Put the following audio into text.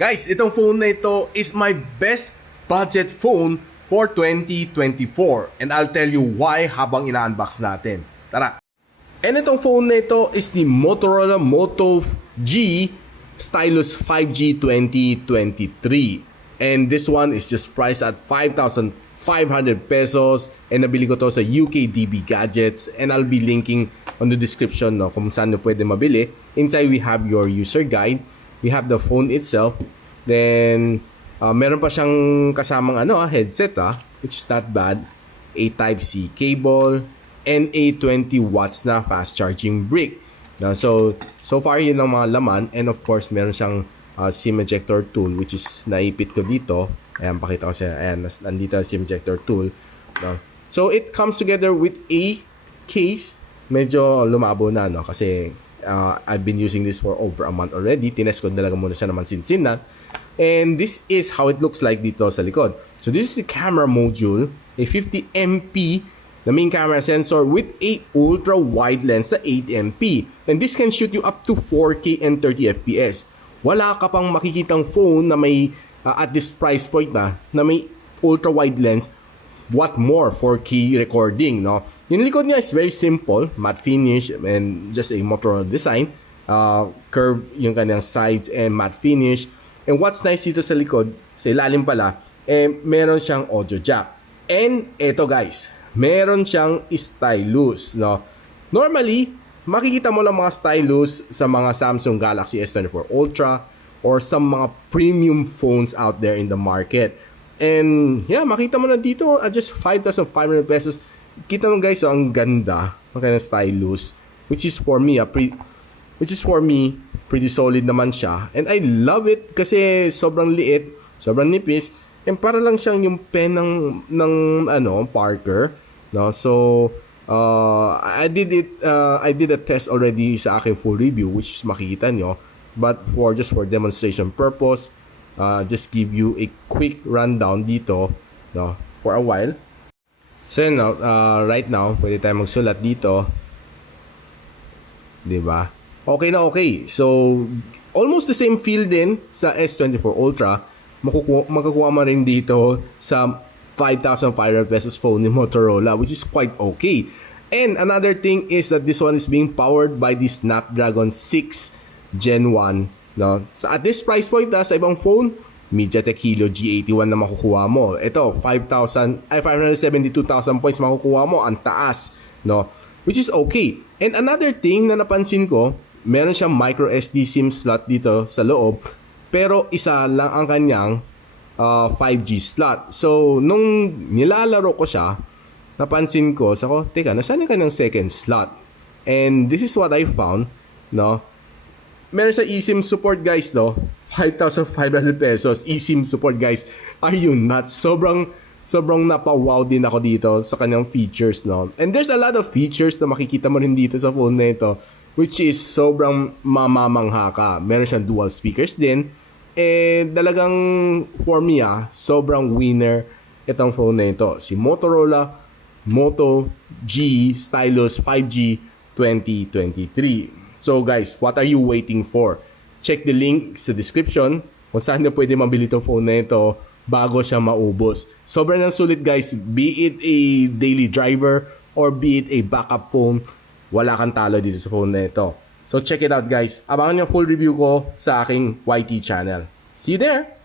Guys, itong phone na ito is my best budget phone for 2024. And I'll tell you why habang ina-unbox natin. Tara! And itong phone na ito is the Motorola Moto G Stylus 5G 2023. And this one is just priced at 5,500 pesos. And nabili ko to sa UKDB Gadgets. And I'll be linking on the description kung saan nyo pwede mabili. Inside we have your user guide. We have the phone itself. Then, meron pa siyang kasamang headset which is not bad. A Type-C cable. And a 20 watts na fast charging brick. So far yun lang mga laman. And of course, meron siyang SIM ejector tool which is naipit ko dito. Ayan, pakita ko siya. Ayan, nandito ang SIM ejector tool. So it comes together with a case. Medyo lumabo na kasi I've been using this for over a month already. Tinest ko talaga muna siya naman sinsin na. And this is how it looks like dito sa likod. So this is the camera module. A 50 MP the main camera sensor with a ultra wide lens na 8 MP. And this can shoot you up to 4K and 30 FPS. Wala ka pang makikitang phone na may at this price point na may ultra wide lens. What more 4K recording, no? Yung likod niya is very simple, matte finish and just a Motorola design. Curve yung kanyang sides and matte finish. And what's nice dito sa likod, sa ilalim pala, meron siyang audio jack. And eto guys, meron siyang stylus, no? Normally, makikita mo lang mga stylus sa mga Samsung Galaxy S24 Ultra or sa mga premium phones out there in the market. And yeah, makita mo na dito at just 5,500 pesos. Kita mo guys, ang ganda ng kanyang stylus, which is for me pretty solid naman siya. And I love it kasi sobrang liit, sobrang nipis, and para lang siyang yung pen ng Parker, no? So I did a test already sa aking full review, which is makikita nyo, but for demonstration purpose, just give you a quick rundown dito, no, for a while. So right now pwede tayong magsulat dito, diba? Okay na okay. So almost the same feel din sa S24 Ultra. Makakuha mo rin dito sa 5,500 pesos phone ni Motorola, which is quite okay. And another thing is that this one is being powered by the Snapdragon 6 Gen 1. No? So at this price point, sa ibang phone, MediaTek Helio G81 na makukuha mo. Ito, 572,000 points makukuha mo. Ang taas. No? Which is okay. And another thing na napansin ko, meron siyang micro SD SIM slot dito sa loob. Pero isa lang ang kanyang 5G slot. So, nung nilalaro ko siya, napansin ko, teka, nasaan yung kanyang second slot? And this is what I found, no? Meron sa eSIM support guys, no? 5,500 pesos eSIM support guys. Are you nuts? Sobrang napawaw din ako dito sa kanyang features, no? And there's a lot of features na makikita mo rin dito sa phone na ito, which is sobrang mamamangha ka. Meron siyang dual speakers din. Talagang for me, sobrang winner itong phone na ito. Si Motorola Moto G Stylus 5G 2023. So guys, what are you waiting for? Check the link sa description kung saan na pwede mabili itong phone na ito bago siya maubos. Sobrang nang sulit guys, be it a daily driver or be it a backup phone, wala kang talo dito sa phone na ito. So check it out guys. Abangan yung full review ko sa aking YT channel. See you there!